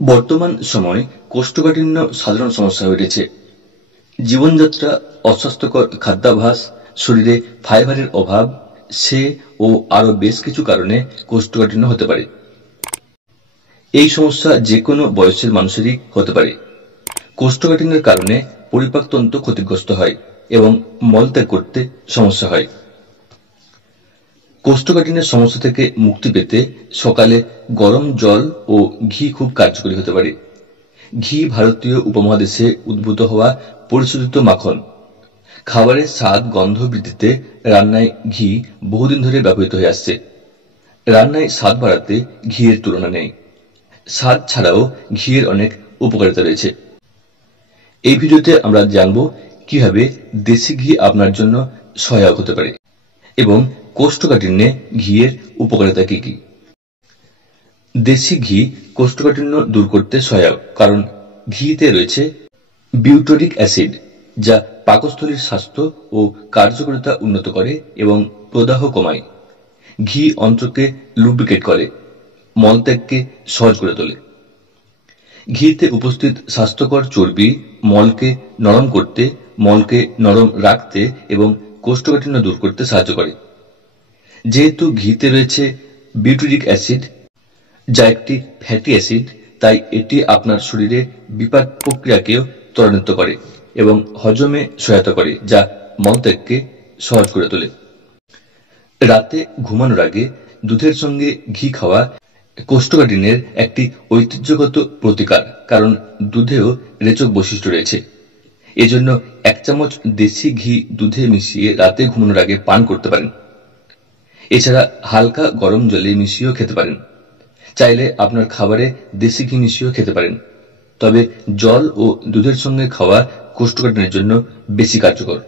বর্তমান সময়ে কোষ্ঠকাঠিন্য সাধারণ সমস্যা হয়ে উঠেছে। জীবনযাত্রা, অস্বাস্থ্যকর খাদ্যাভ্যাস, শরীরে ফাইবারের অভাব, সে ও আরো বেশ কিছু কারণে কোষ্ঠকাঠিন্য হতে পারে। এই সমস্যা যে কোনো বয়সের মানুষেরই হতে পারে। কোষ্ঠকাঠিন্যের কারণে পরিপাকতন্ত্র ক্ষতিগ্রস্ত হয় এবং মলত্যাগ করতে সমস্যা হয়। কোষ্ঠকাঠিন্যের সমস্যা থেকে মুক্তি পেতে সকালে গরম জল ও ঘি খুব কার্যকরী হতে পারে। ঘি ভারতীয় উপমহাদেশে উদ্ভূত হওয়া পরিশোধিত মাখন। খাবারের স্বাদ গন্ধ বৃদ্ধিতে রান্নায় ঘি বহুদিন ধরে ব্যবহৃত হয়ে আসছে। রান্নায় স্বাদ বাড়াতে ঘিয়ের তুলনা নেই। স্বাদ ছাড়াও ঘিয়ের অনেক উপকারিতা রয়েছে। এই ভিডিওতে আমরা জানব কিভাবে দেশি ঘি আপনার জন্য সহায়ক হতে পারে এবং কোষ্ঠকাঠিন্যে ঘিয়ের উপকারিতা কি কি। দেশি ঘি কোষ্ঠকাঠিন্য দূর করতে সহায়ক, কারণ ঘিতে রয়েছে বিউটারিক অ্যাসিড, যা পাকস্থলীর স্বাস্থ্য ও কার্যকারিতা উন্নত করে এবং প্রদাহ কমায়। ঘি অন্ত্রকে লুব্রিকেট করে, মলত্যাগকে সহজ করে তোলে। ঘিতে উপস্থিত স্বাস্থ্যকর চর্বি মলকে নরম করতে, মলকে নরম রাখতে এবং কোষ্ঠকাঠিন্য দূর করতে সাহায্য করে। যেহেতু ঘিতে রয়েছে বিউটারিক অ্যাসিড, যা একটি ফ্যাটি অ্যাসিড, তাই এটি আপনার শরীরে বিপাক প্রক্রিয়াকেও ত্বরান্বিত করে এবং হজমে সহায়তা করে, যা মলত্যাগকে সহজ করে তোলে। রাতে ঘুমানোর আগে দুধের সঙ্গে ঘি খাওয়া কোষ্ঠকাঠিন্যের একটি ঐতিহ্যগত প্রতিকার, কারণ দুধেও রেচক বৈশিষ্ট্য রয়েছে। এজন্য 1 চামচ দেশি ঘি দুধে মিশিয়ে রাতে ঘুমানোর আগে পান করতে পারেন। এছাড়া হালকা গরম জলে মিশিয়েও খেতে পারেন। চাইলে আপনার খাবারে দেশি ঘি মিশিয়েও খেতে পারেন, তবে জল ও দুধের সঙ্গে খাওয়া কোষ্ঠকাঠিন্যের জন্য বেশি কার্যকর।